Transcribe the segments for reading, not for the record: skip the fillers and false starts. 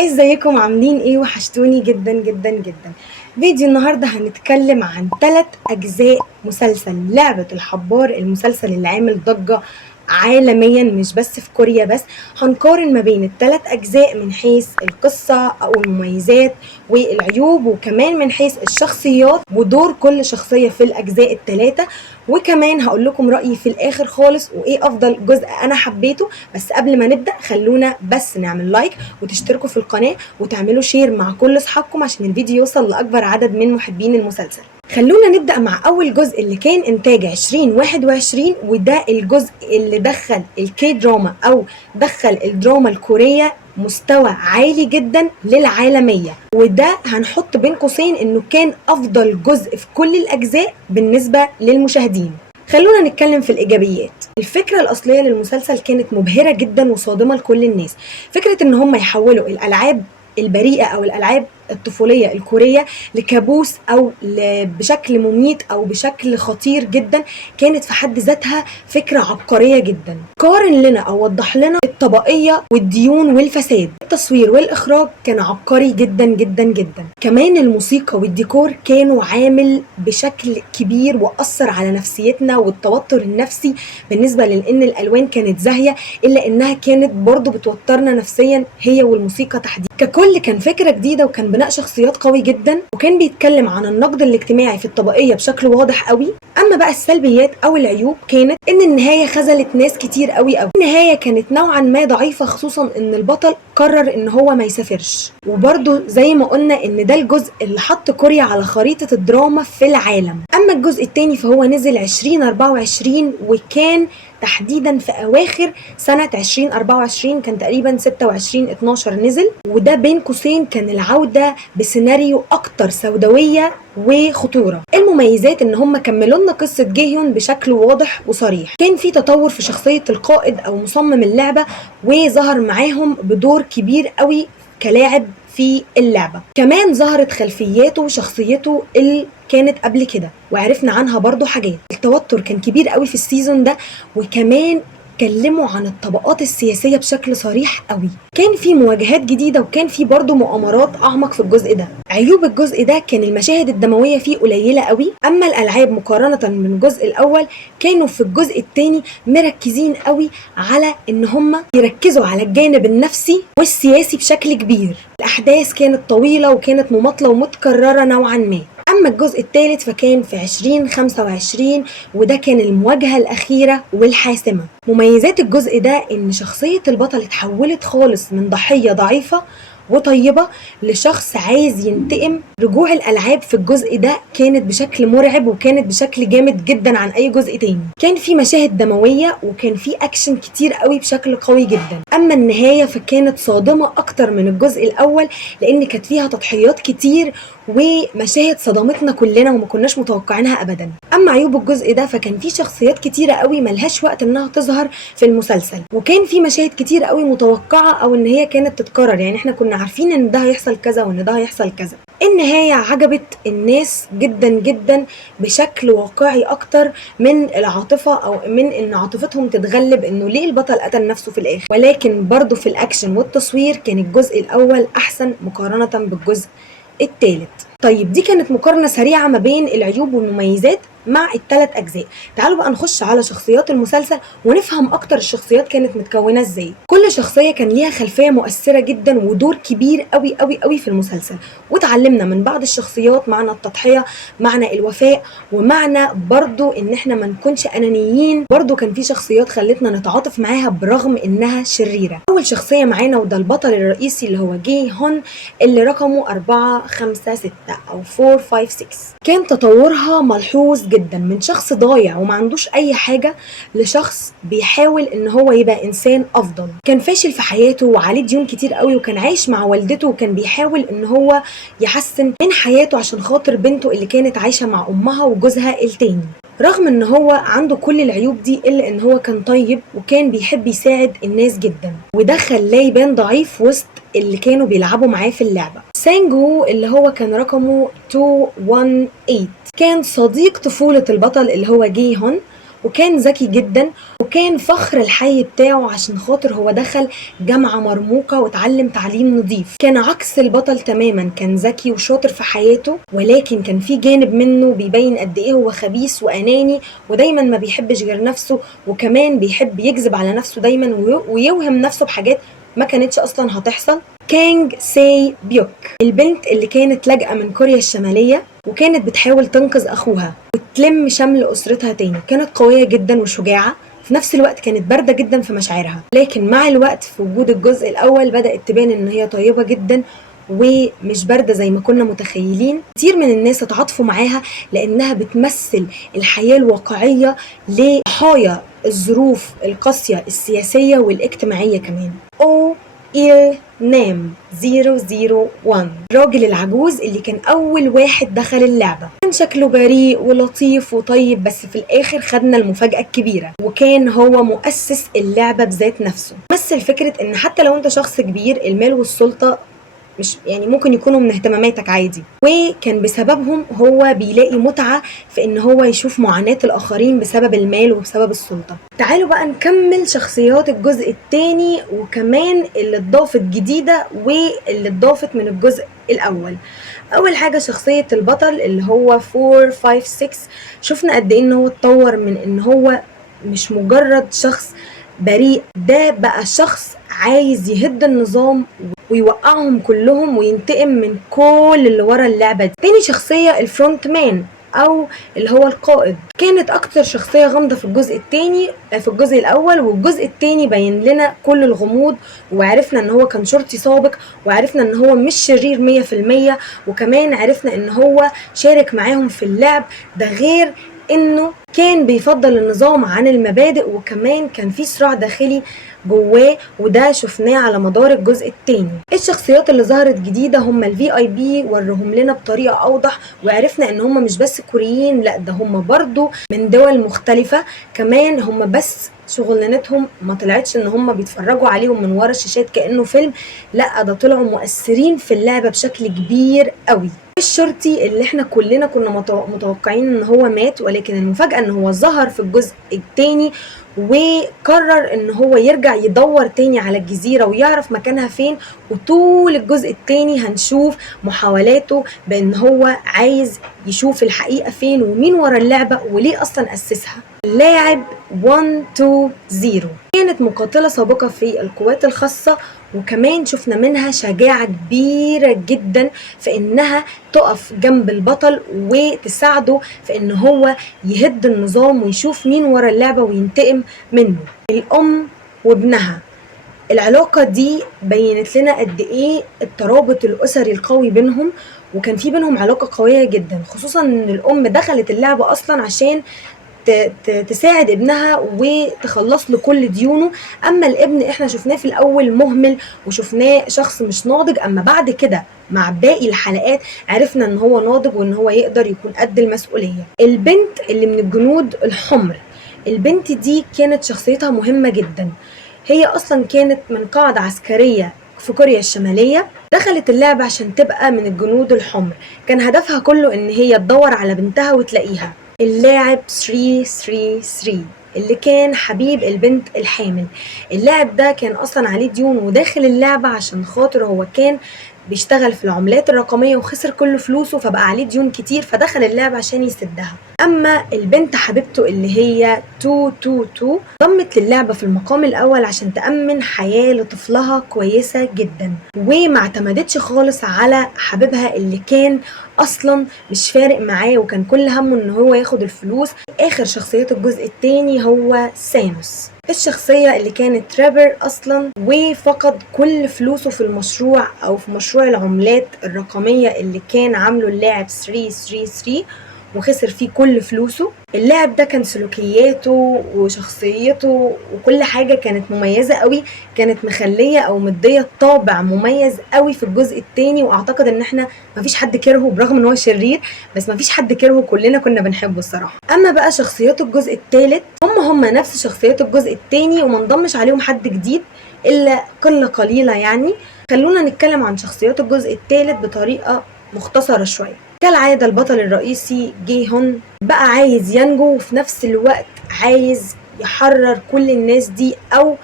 ازيكم عاملين ايه؟ وحشتوني جدا جدا جدا. فيديو النهارده هنتكلم عن 3 اجزاء مسلسل لعبة الحبار، المسلسل اللي عامل ضجة عالميا مش بس في كوريا بس. هنقارن ما بين الثلاث اجزاء من حيث القصة او المميزات والعيوب، وكمان من حيث الشخصيات ودور كل شخصية في الاجزاء الثلاثة. وكمان هقول لكم رأيي في الاخر خالص وايه افضل جزء انا حبيته. بس قبل ما نبدأ خلونا بس نعمل لايك وتشتركوا في القناة وتعملوا شير مع كل اصحابكم عشان الفيديو يوصل لاكبر عدد من محبين المسلسل. خلونا نبدأ مع اول جزء اللي كان انتاج 2021، وده الجزء اللي دخل الكي دراما او دخل الدراما الكورية مستوى عالي جدا للعالمية، وده هنحط بين قوسين انه كان افضل جزء في كل الاجزاء بالنسبة للمشاهدين. خلونا نتكلم في الإيجابيات. الفكرة الأصلية للمسلسل كانت مبهرة جدا وصادمة لكل الناس. فكرة إن هم يحولوا الألعاب البريئة أو الألعاب الطفولية الكورية لكابوس أو بشكل مميت أو بشكل خطير جدا كانت في حد ذاتها فكرة عبقرية جدا. قارن لنا أو وضح لنا الطبقية والديون والفساد. التصوير والإخراج كان عبقري جدا جدا جدا. كمان الموسيقى والديكور كانوا عامل بشكل كبير وأثر على نفسيتنا والتوتر النفسي بالنسبة لأن الألوان كانت زاهية، إلا إنها كانت برضو بتوترنا نفسيا هي والموسيقى تحديدا. ككل كان فكرة جديدة وكان بناء شخصيات قوي جدا، وكان بيتكلم عن النقد الاجتماعي في الطبقية بشكل واضح قوي. اما بقى السلبيات او العيوب كانت ان النهاية خذلت ناس كتير قوي. النهاية كانت نوعا ما ضعيفة، خصوصا ان البطل قرر ان هو ما يسافرش. وبرده زي ما قلنا ان ده الجزء اللي حط كوريا على خريطة الدراما في العالم. اما الجزء التاني فهو نزل 2024 وكان تحديدا في اواخر سنة 2024، كان تقريبا 26/12 نزل، وده بين قوسين كان العودة بسيناريو اكتر سوداوية وخطورة. المميزات ان هم كملوا لنا قصة جيهيون بشكل واضح وصريح. كان في تطور في شخصية القائد او مصمم اللعبة، وظهر معاهم بدور كبير قوي كلاعب في اللعبة. كمان ظهرت خلفياته وشخصيته اللي كانت قبل كده وعرفنا عنها برضو حاجات. التوتر كان كبير قوي في السيزون ده، وكمان اتكلموا عن الطبقات السياسية بشكل صريح قوي. كان في مواجهات جديدة وكان في برضو مؤامرات أعمق في الجزء ده. عيوب الجزء ده كان المشاهد الدموية فيه قليلة قوي. أما الألعاب مقارنة من الجزء الأول كانوا في الجزء الثاني مركزين قوي على إن هم يركزوا على الجانب النفسي والسياسي بشكل كبير. الأحداث كانت طويلة وكانت مماطلة ومتكررة نوعا ما. أما الجزء الثالث فكان في 2025، وده كان المواجهة الأخيرة والحاسمة. مميزات الجزء ده إن شخصية البطل اتحولت خالص من ضحية ضعيفة وطيبة لشخص عايز ينتقم. رجوع الألعاب في الجزء ده كانت بشكل مرعب وكانت بشكل جامد جدا عن أي جزء تاني. كان في مشاهد دموية وكان في أكشن كتير قوي بشكل قوي جدا. أما النهاية فكانت صادمة أكتر من الجزء الأول لأن كانت فيها تضحيات كتير ومشاهد صدمتنا كلنا وما كناش متوقعينها أبدا. أما عيوب الجزء ده فكان في شخصيات كتيرة قوي ملهاش وقت إنها تظهر في المسلسل، وكان في مشاهد كتير قوي متوقعة أو إن هي كانت تتكرر. يعني إحنا كنا عارفين إن ده هيحصل كذا وإن ده هيحصل كذا. النهاية عجبت الناس جدا جدا بشكل واقعي أكتر من العاطفة أو من إن عاطفتهم تتغلب إنه ليه البطل قتل نفسه في الآخر. ولكن برضو في الأكشن والتصوير كان الجزء الأول أحسن مقارنة بالجزء الثالث. طيب دي كانت مقارنة سريعة ما بين العيوب والمميزات مع ال3 أجزاء. تعالوا بقى نخش على شخصيات المسلسل ونفهم أكتر الشخصيات كانت متكونة إزاي. كل شخصية كان ليها خلفية مؤثرة جدا ودور كبير قوي قوي قوي في المسلسل، وتعلمنا من بعض الشخصيات معنى التضحية، معنى الوفاء، ومعنى برضو إن إحنا ما نكونش أنانيين. برضو كان في شخصيات خلتنا نتعاطف معاها برغم إنها شريرة. أول شخصية معانا وده البطل الرئيسي اللي هو جي هون اللي رقمه 456 أو 456. كان تطورها ملحوظ جدا من شخص ضايع وما عندوش اي حاجة لشخص بيحاول ان هو يبقى انسان افضل. كان فاشل في حياته وعليه ديون كتير قوي، وكان عايش مع والدته وكان بيحاول ان هو يحسن من حياته عشان خاطر بنته اللي كانت عايشة مع امها وجوزها التاني. رغم ان هو عنده كل العيوب دي الا ان هو كان طيب وكان بيحب يساعد الناس جدا، وده خلاه يبان ضعيف وسط اللي كانوا بيلعبوا معاه في اللعبة. سانجو اللي هو كان رقمه 218 كان صديق طفولة البطل اللي هو جي هون، وكان ذكي جدا، وكان فخر الحي بتاعه عشان خاطر هو دخل جامعة مرموقة واتعلم تعليم نظيف. كان عكس البطل تماما، كان ذكي وشاطر في حياته، ولكن كان في جانب منه بيبين قد ايه هو خبيث واناني، ودايما ما بيحبش غير نفسه، وكمان بيحب يكذب على نفسه دايما ويوهم نفسه بحاجات ما كانتش اصلا هتحصل. كانج سي بيوك، البنت اللي كانت لاجئة من كوريا الشمالية وكانت بتحاول تنقذ اخوها وتلم شمل اسرتها تاني، كانت قوية جدا وشجاعة، في نفس الوقت كانت باردة جدا في مشاعرها، لكن مع الوقت في وجود الجزء الاول بدأت تبان ان هي طيبة جدا ومش باردة زي ما كنا متخيلين. كتير من الناس اتعاطفوا معاها لانها بتمثل الحياة الواقعية لضحايا الظروف القاسية السياسية والاجتماعية كمان. او إيل نام 001، الراجل العجوز اللي كان أول واحد دخل اللعبة، كان شكله بريء ولطيف وطيب، بس في الآخر خدنا المفاجأة الكبيرة، وكان هو مؤسس اللعبة بذات نفسه. مثل فكرة إن حتى لو أنت شخص كبير، المال والسلطة مش يعني ممكن يكونوا من اهتماماتك عادي، وكان بسببهم هو بيلاقي متعة في ان هو يشوف معاناة الاخرين بسبب المال وبسبب السلطة. تعالوا بقى نكمل شخصيات الجزء الثاني وكمان اللي اتضافت جديدة واللي اتضافت من الجزء الاول. اول حاجة شخصية البطل اللي هو 456، شفنا قد ايه ان هو اتطور من ان هو مش مجرد شخص بريء، ده بقى شخص عايز يهد النظام ويوقعهم كلهم وينتقم من كل اللي ورا اللعبة دي. تاني شخصية الفرونت مان او اللي هو القائد، كانت اكتر شخصية غامضة في الجزء التاني في الجزء الاول، والجزء التاني بين لنا كل الغموض، وعرفنا ان هو كان شرطي سابق، وعرفنا ان هو مش شرير 100%، وكمان عرفنا ان هو شارك معاهم في اللعب ده، غير انه كان بيفضل النظام عن المبادئ، وكمان كان في صراع داخلي جواه، وده شفناه على مدار الجزء التاني. الشخصيات اللي ظهرت جديدة هم الفي اي بي، وروهم لنا بطريقة اوضح، وعرفنا ان هم مش بس كوريين، لا ده هم برضو من دول مختلفة، كمان هم بس شغلانتهم ما طلعتش ان هم بيتفرجوا عليهم من ورا الشاشات كأنه فيلم، لا ده طلعوا مؤثرين في اللعبة بشكل كبير قوي. الشرطي اللي احنا كلنا كنا متوقعين ان هو مات، ولكن المفاجأة ان هو ظهر في الجزء التاني وقرر ان هو يرجع يدور تاني على الجزيرة ويعرف مكانها فين، وطول الجزء التاني هنشوف محاولاته بان هو عايز يشوف الحقيقة فين ومين ورا اللعبة وليه اصلا اسسها. اللاعب 120 كانت مقاتلة سابقة في القوات الخاصة، وكمان شفنا منها شجاعة كبيرة جدا في انها تقف جنب البطل وتساعده في ان هو يهد النظام ويشوف مين ورا اللعبة وينتقم منه. الام وابنها، العلاقة دي بينت لنا قد ايه الترابط الاسري القوي بينهم، وكان في بينهم علاقة قوية جدا، خصوصا ان الام دخلت اللعبة اصلا عشان تساعد ابنها وتخلص له كل ديونه. اما الابن احنا شفناه في الاول مهمل وشفناه شخص مش ناضج، اما بعد كده مع باقي الحلقات عرفنا ان هو ناضج وان هو يقدر يكون قد المسؤولية. البنت اللي من الجنود الحمر، البنت دي كانت شخصيتها مهمة جدا، هي اصلا كانت من قاعدة عسكرية في كوريا الشمالية، دخلت اللعبة عشان تبقى من الجنود الحمر، كان هدفها كله ان هي تدور على بنتها وتلاقيها. اللاعب 333 اللي كان حبيب البنت الحامل، اللاعب ده كان اصلا عليه ديون وداخل اللعبة عشان خاطر هو كان بيشتغل في العملات الرقمية وخسر كل فلوسه فبقى عليه ديون كتير، فدخل اللعبة عشان يسدها. اما البنت حبيبته اللي هي 222 ضمت للعبة في المقام الاول عشان تأمن حياة لطفلها كويسة جدا، وما اعتمدتش خالص على حبيبها اللي كان اصلا مش فارق معاه وكان كل همه ان هو ياخد الفلوس. اخر شخصيات الجزء الثاني هو سانوس، الشخصية اللي كانت تريفر اصلا وفقد كل فلوسه في المشروع او في مشروع العملات الرقمية اللي كان عامله اللاعب 333 وخسر فيه كل فلوسه. اللاعب ده كان سلوكياته وشخصيته وكل حاجة كانت مميزة قوي، كانت مخلية او مدية طابع مميز قوي في الجزء الثاني، واعتقد ان احنا مفيش حد كرهه برغم ان هو شرير، بس مفيش حد كرهه، كلنا كنا بنحبه الصراحة. اما بقى شخصيات الجزء الثالث هم نفس شخصيات الجزء الثاني وما انضمش عليهم حد جديد الا قلة قليلة يعني. خلونا نتكلم عن شخصيات الجزء الثالث بطريقة مختصرة شوية. كالعادة البطل الرئيسي جي هون بقى عايز ينجو وفي نفس الوقت عايز يحرر كل الناس دي، او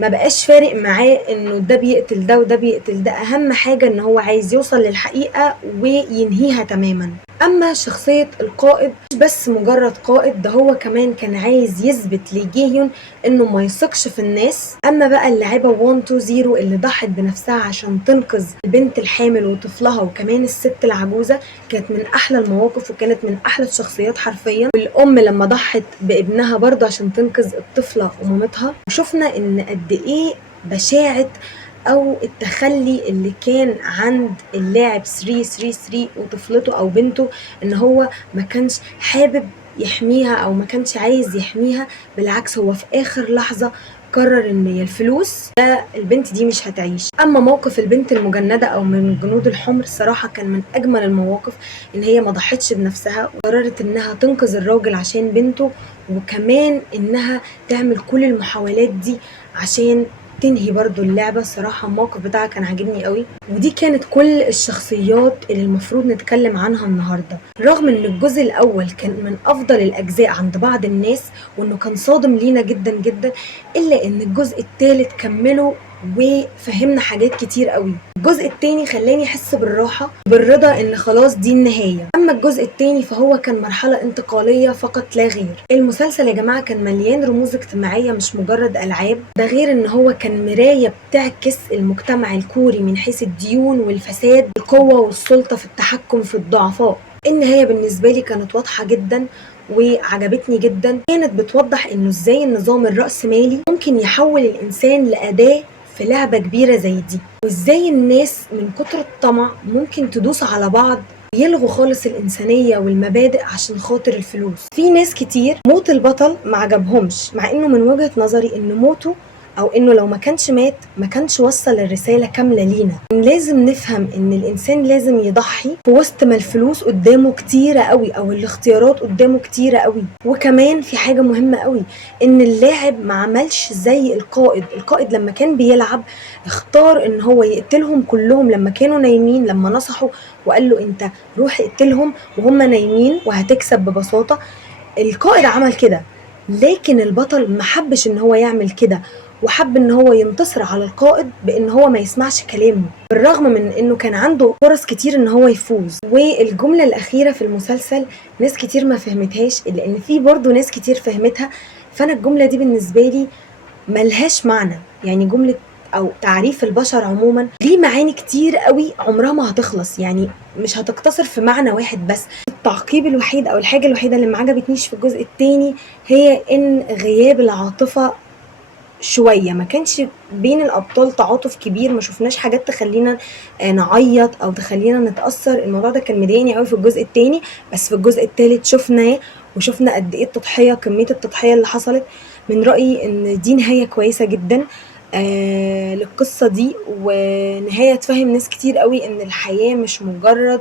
ما بقاش فارق معاه انه ده بيقتل ده وده بيقتل ده، اهم حاجة ان هو عايز يوصل للحقيقة وينهيها تماما. اما شخصية القائد مش بس مجرد قائد، ده هو كمان كان عايز يثبت لجيهيون انه ما يثقش في الناس. اما بقى اللاعبة 120 اللي ضحت بنفسها عشان تنقذ البنت الحامل وطفلها وكمان الست العجوزة، كانت من احلى المواقف وكانت من احلى الشخصيات حرفيا. والام لما ضحت بابنها برضه عشان تنقذ الطفلة ومامتها. وشفنا ان قد ايه بشاعة او التخلي اللي كان عند اللاعب 333 وطفلته او بنته، ان هو ما كانش حابب يحميها او ما كانش عايز يحميها، بالعكس هو في اخر لحظة قرر ان هي الفلوس ده البنت دي مش هتعيش. اما موقف البنت المجندة او من الجنود الحمر الصراحة كان من اجمل المواقف، ان هي ما ضحتش بنفسها وقررت انها تنقذ الراجل عشان بنته، وكمان انها تعمل كل المحاولات دي عشان تنهي برضو اللعبة. الصراحة الموقف بتاعها كان عاجبني قوي. ودي كانت كل الشخصيات اللي المفروض نتكلم عنها النهاردة. رغم ان الجزء الاول كان من افضل الاجزاء عند بعض الناس وانه كان صادم لينا جدا جدا، الا ان الجزء الثالث كمله وفهمنا حاجات كتير قوي. الجزء التاني خلاني احس بالراحة بالرضا ان خلاص دي النهاية. اما الجزء التاني فهو كان مرحلة انتقالية فقط لا غير. المسلسل يا جماعة كان مليان رموز اجتماعية مش مجرد العاب، ده غير ان هو كان مراية بتعكس المجتمع الكوري من حيث الديون والفساد، القوة والسلطة في التحكم في الضعفاء. النهاية بالنسبة لي كانت واضحة جدا وعجبتني جدا، كانت بتوضح انه ازاي النظام الرأسمالي ممكن يحول الانسان لأداة في لعبة كبيرة زي دي، وازاي الناس من كتر الطمع ممكن تدوس على بعض يلغوا خالص الإنسانية والمبادئ عشان خاطر الفلوس. في ناس كتير موت البطل ما عجبهمش، مع انه من وجهة نظري ان موته او انه لو ما كانش مات ما كانش وصل الرسالة كاملة لينا. لازم نفهم ان الانسان لازم يضحي في وسط ما الفلوس قدامه كتيرة قوي او الاختيارات قدامه كتيرة قوي. وكمان في حاجة مهمة قوي، ان اللاعب ما عملش زي القائد لما كان بيلعب اختار ان هو يقتلهم كلهم لما كانوا نايمين، لما نصحوا وقال له انت روح اقتلهم وهم نايمين وهتكسب ببساطة. القائد عمل كده، لكن البطل ما حبش ان هو يعمل كده، وحب ان هو ينتصر على القائد بان هو ما يسمعش كلامه، بالرغم من انه كان عنده فرص كتير ان هو يفوز. والجملة الاخيرة في المسلسل ناس كتير ما فهمتهاش، الا ان في برضو ناس كتير فهمتها. فانا الجملة دي بالنسبة لي ملهاش معنى، يعني جملة او تعريف البشر عموما ليه معاني كتير قوي عمرها ما هتخلص، يعني مش هتقتصر في معنى واحد بس. التعقيب الوحيد او الحاجة الوحيدة اللي ما عجبتنيش في الجزء التاني هي ان غياب العاطفة شوية، ما كانش بين الأبطال تعاطف كبير، ما شفناش حاجات تخلينا نعيط أو تخلينا نتأثر. الموضوع ده كان مضايقني قوي في الجزء التاني، بس في الجزء التالت شفناه وشفنا قد ايه التضحية، كمية التضحية اللي حصلت. من رأيي ان دي نهاية كويسة جدا للقصة دي، ونهاية تفهم ناس كتير قوي ان الحياة مش مجرد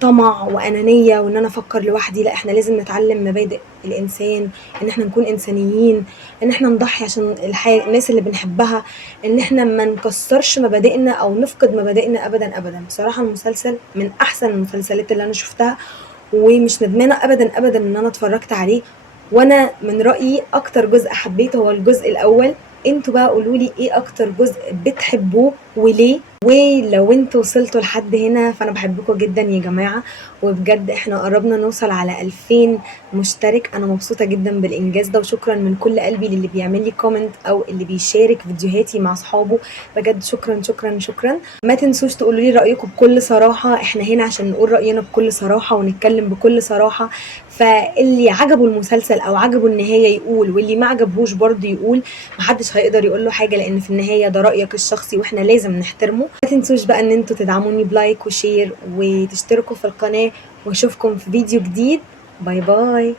طمع وأنانية وإن أنا أفكر لوحدي. لا، إحنا لازم نتعلم مبادئ الإنسان، إن إحنا نكون إنسانيين، إن إحنا نضحي عشان الناس اللي بنحبها، إن إحنا ما نكسرش مبادئنا أو نفقد مبادئنا أبدا أبدا. بصراحة المسلسل من أحسن المسلسلات اللي أنا شفتها، ومش ندمانة أبدا أبدا إن أنا اتفرجت عليه. وأنا من رأيي أكتر جزء حبيته هو الجزء الأول. انتوا بقى قولولي ايه اكتر جزء بتحبوه وليه؟ ولو انتوا وصلتوا لحد هنا فانا بحبكم جدا يا جماعة، وبجد احنا قربنا نوصل على 2000 مشترك. انا مبسوطة جدا بالانجاز ده، وشكرا من كل قلبي للي بيعمل لي كومنت او اللي بيشارك فيديوهاتي مع اصحابه. بجد شكرا شكرا شكرا. ما تنسوش تقولوا لي رأيكم بكل صراحة، احنا هنا عشان نقول رأينا بكل صراحة ونتكلم بكل صراحة. فاللي عجبه المسلسل او عجبه النهاية يقول، واللي ما عجبهوش برضه يقول، محدش هيقدر يقول له حاجة، لان في النهاية ده رأيك الشخصي واحنا لازم نحترمه. ما تنسوش بقى ان انتوا تدعموني بلايك وشير وتشتركوا في القناة، واشوفكم في فيديو جديد. باي باي.